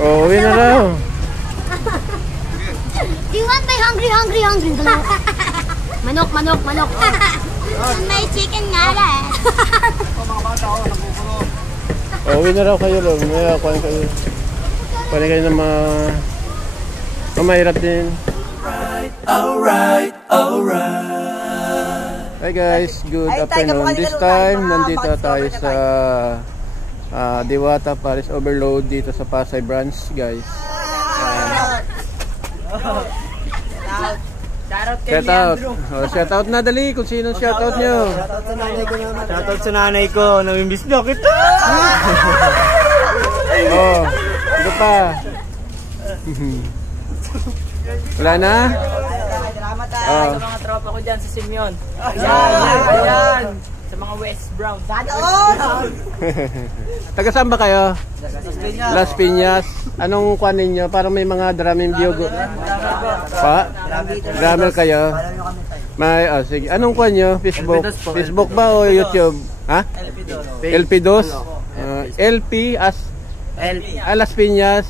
Oh, uwi na raw. Do you want my hungry? Manok. May chicken nga eh. Oh, uwi na raw kayo. May kuhanin kayo. Kuhanin kayo ng mga mahirap din. Alright. Hi guys, good afternoon. This time, nandito tayo sa Diwata Paris Overload dito sa Pasay branch, guys. Shout out. Oh, shout out na dali kung sino shout out nyo. Shout out sa nanay ko. Namimiss na kita. Oh, ito pa. Wala na? Salamat sa mga tropa ko dyan sa Simeon. Ayan. Sa mga West Brown. Taga saan ba kayo? Las Piñas. Anong kuan ninyo? Parang may mga Drammen Biogo. Pa? Drummer kayo? May, sige. Anong kuan nyo? Facebook? Facebook ba o YouTube? Ha? LP2? LP as? Las Piñas.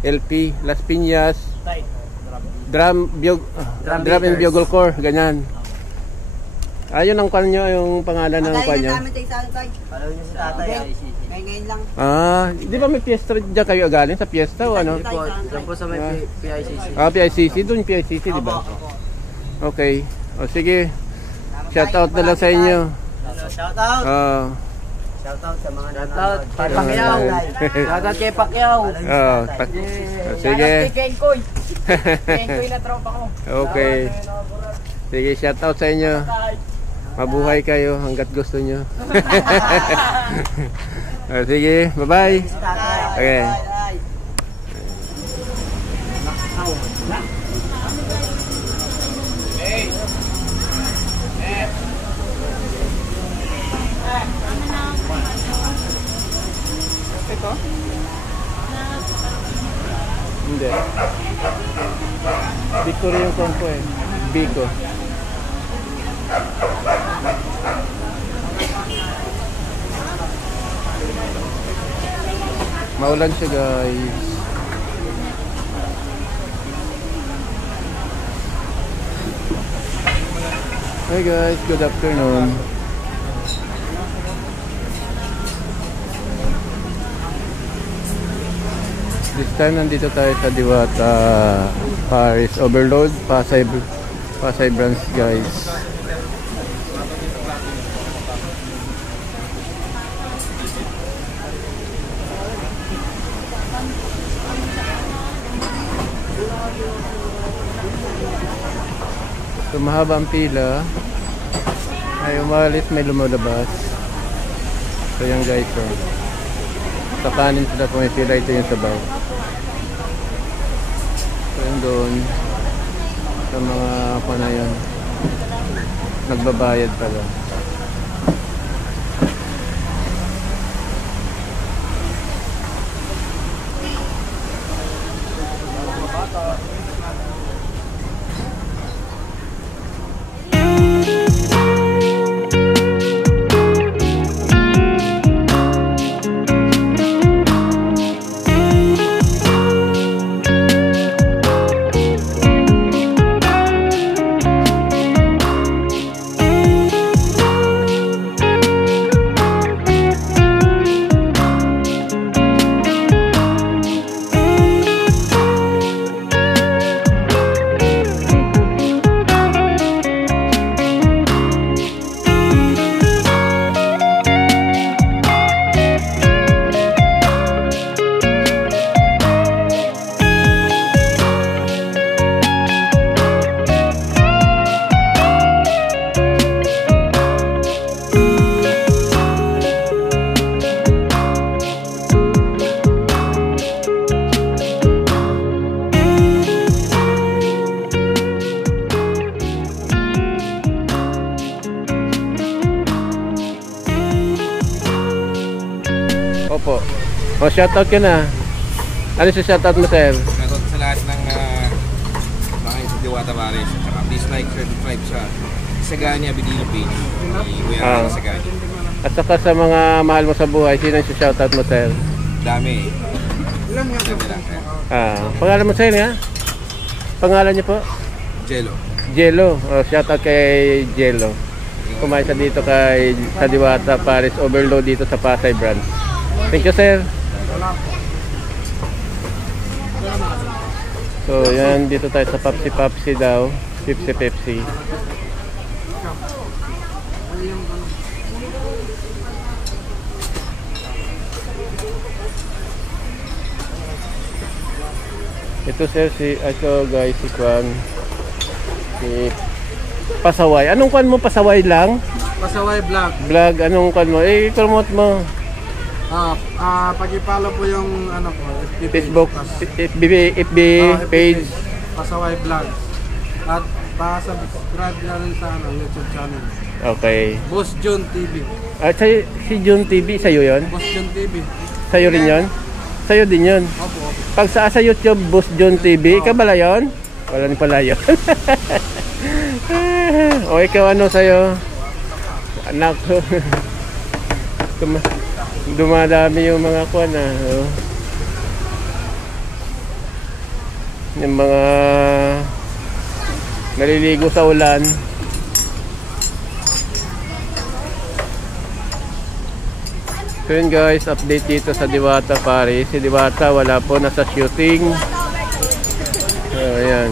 LP. Las Piñas. Drum and Bugle Corps. Ganyan. Ayun ang kwan nyo, yung pangalan ng kwan nyo. Ngayon lang. Di ba may fiesta dyan kayo galing sa fiesta o ano? Diyan po sa may PICC. PICC, doon PICC, di ba? Okay. O sige, shout out na lang sa inyo. Shout out. Shout out sa mga nanonood. Pacquiao. Shout out kay Pacquiao. Sige. Kenkoy. Kenkoy na tropa ko. Okay. Sige, shout out sa inyo. Mabuhay kayo hanggat gusto nyo. Sige, bye-bye. Okay. Ito? Hindi. Victory yung kompo eh. Biko. Maulan siya guys. Hi guys, good afternoon. This time nandito tayo sa Diwata Paris Overload, Pasay branch guys. So mahaba ang pila. May umalis, may lumalabas. So yan guys, sa kanin sila pumipila, ito yung sabaw. So yun doon sa mga panayon nagbabayad pala. Opo. O, shoutout ka na. Ano sa shoutout mo, sir? Shoutout sa lahat ng mga sa Diwata Paris. At saka please like, share, subscribe sa Sagani Abedino page. Ni Kuya Sagani. At saka sa mga mahal mo sa buhay, sino yung shoutout mo, sir? Dami. Dami lang. Pangalan mo, sir, ha? Pangalan niyo po? Jello. Jello. Shoutout kay Jello. Kumain sa dito sa Diwata Paris Overload dito sa Pasay branch. Thank you, sir. So, yan. Dito tayo sa Papsi daw. Pepsi. Ito, sir, guys, si Kwan. Si Pasaway. Anong kwan mo? Pasaway lang? Pasaway vlog. Vlog, anong kwan mo? I-promote mo. Pag-follow po yung ano po, Facebook, FB page. Pasaway vlog. At subscribe na rin sa YouTube channel. Okay. Boss John TV. Si Jun TV, sa'yo yun? Boss John TV. Sa'yo rin yun? Sa'yo din yun? Opo. Pag sa YouTube, Boss John TV, ikaw bala yun? Wala ni pala yun. O ikaw ano sa'yo? Anak ko. Dumadami yung mga kwan yung mga naliligo sa ulan. So yun guys, update dito sa Diwata Paris. Si Diwata wala po, nasa shooting. So ayan.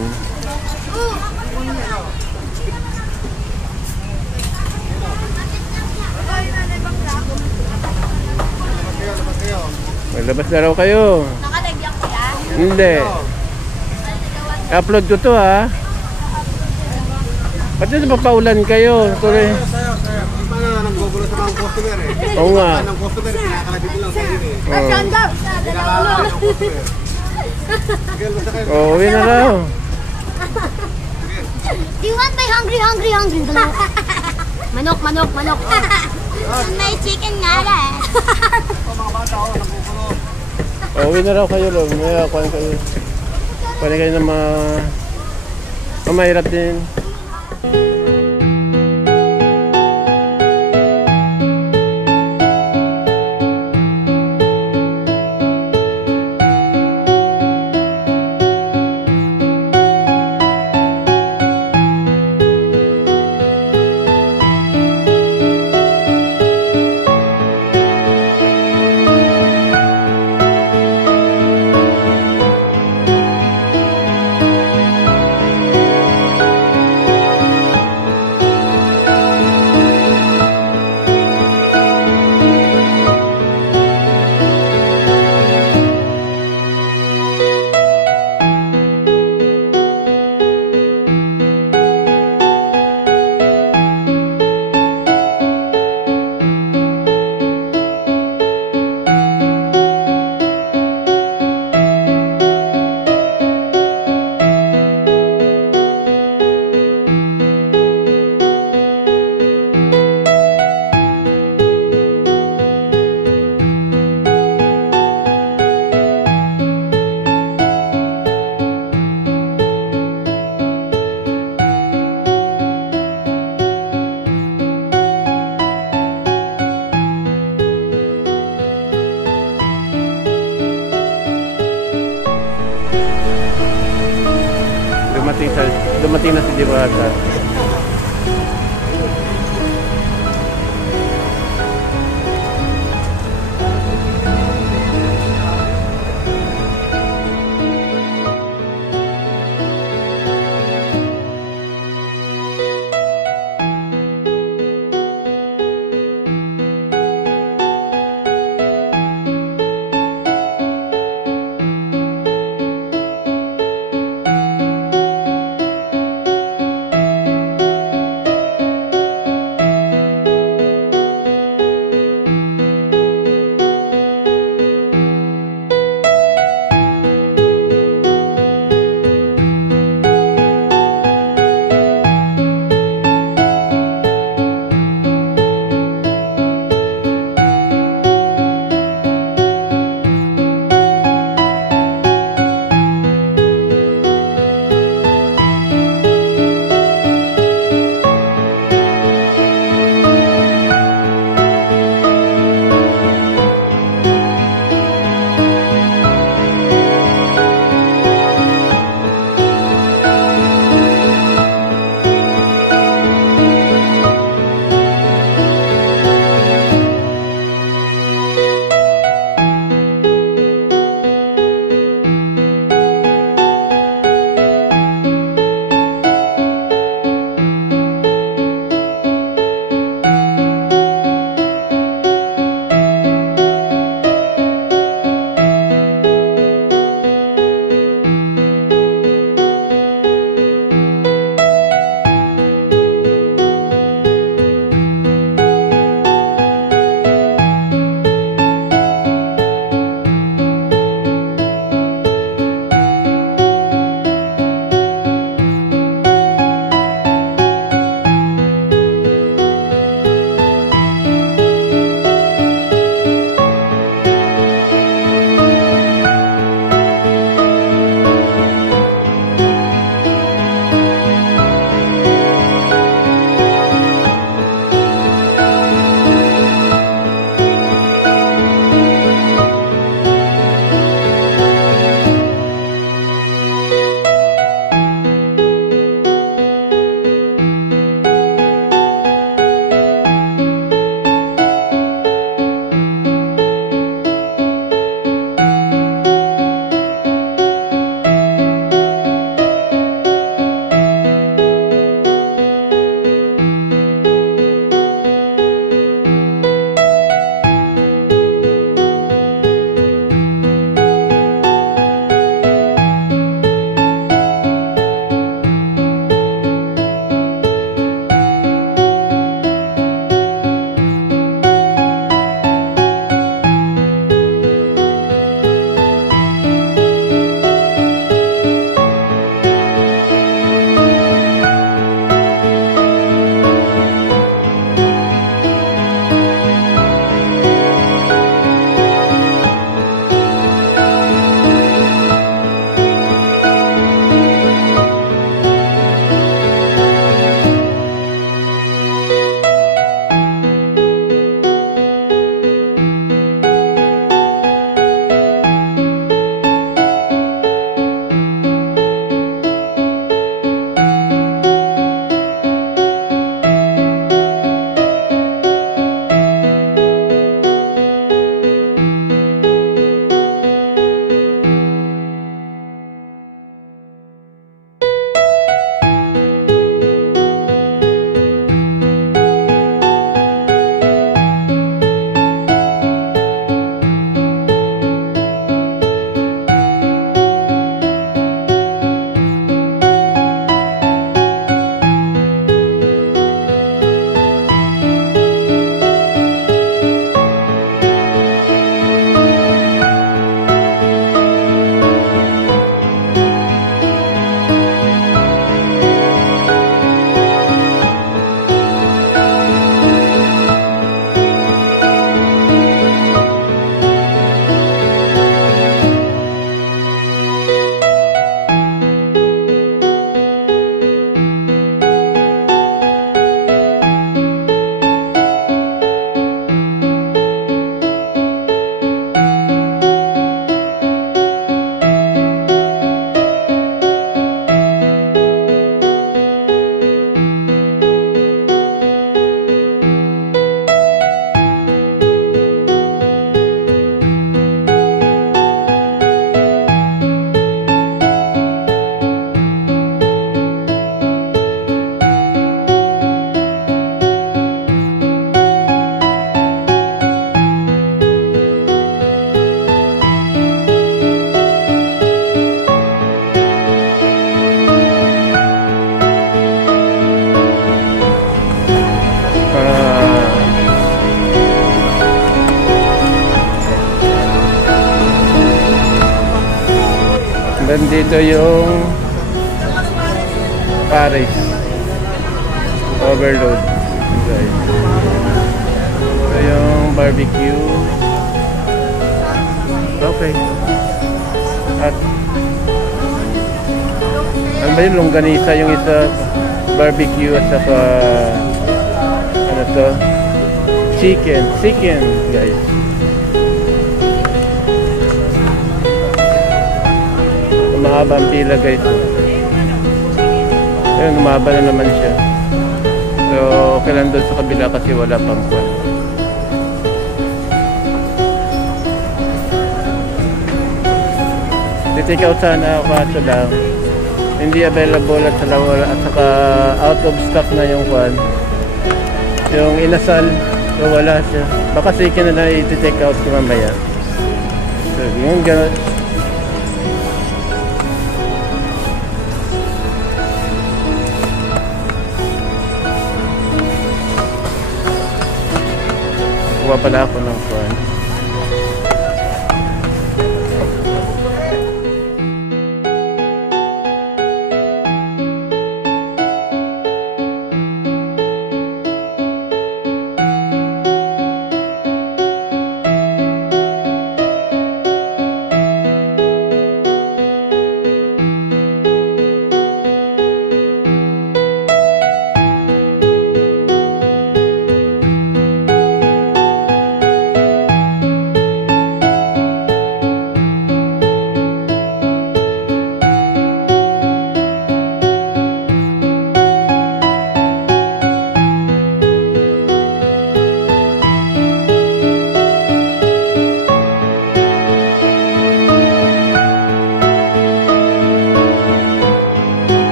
Maglabas na raw kayo. Nakalagyan ko yan. Hindi. Upload ko to ha. Ba't na papaulan kayo? Tuloy. Paano na nanggugulo sa mga customer eh? Oo nga. Ang customer, kinakalabit lang sa din eh. Uwi na raw. Do you want my hungry? Dalawa. Manok. May chicken nga lang. Uwi na raw kayo. May kuhan kayo. Kuhan kayo na mahirap din. Dumating na si Diwata. dito yung Paris Overload. Okay. Ito yung barbecue. Okay. At ano ba yung longganisa yung isa, barbecue at saka ano to, chicken guys. Mahaba ang pila guys. Ayun, umaba na naman siya. So okay lang doon sa kabila kasi wala pang kwan. Take out sana ako, kaso lang hindi available at saka out of stock na yung kwan, yung inasal. So wala siya, baka sige na i-take out ko mamaya. So yung gano'n. Kuha pala ako ng kwan.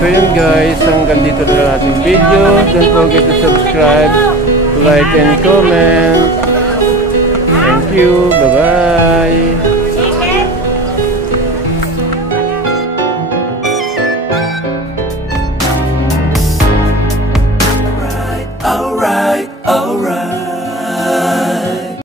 So yun guys, hanggang dito na lang ating video. Don't forget to subscribe, like and comment. Thank you, bye bye.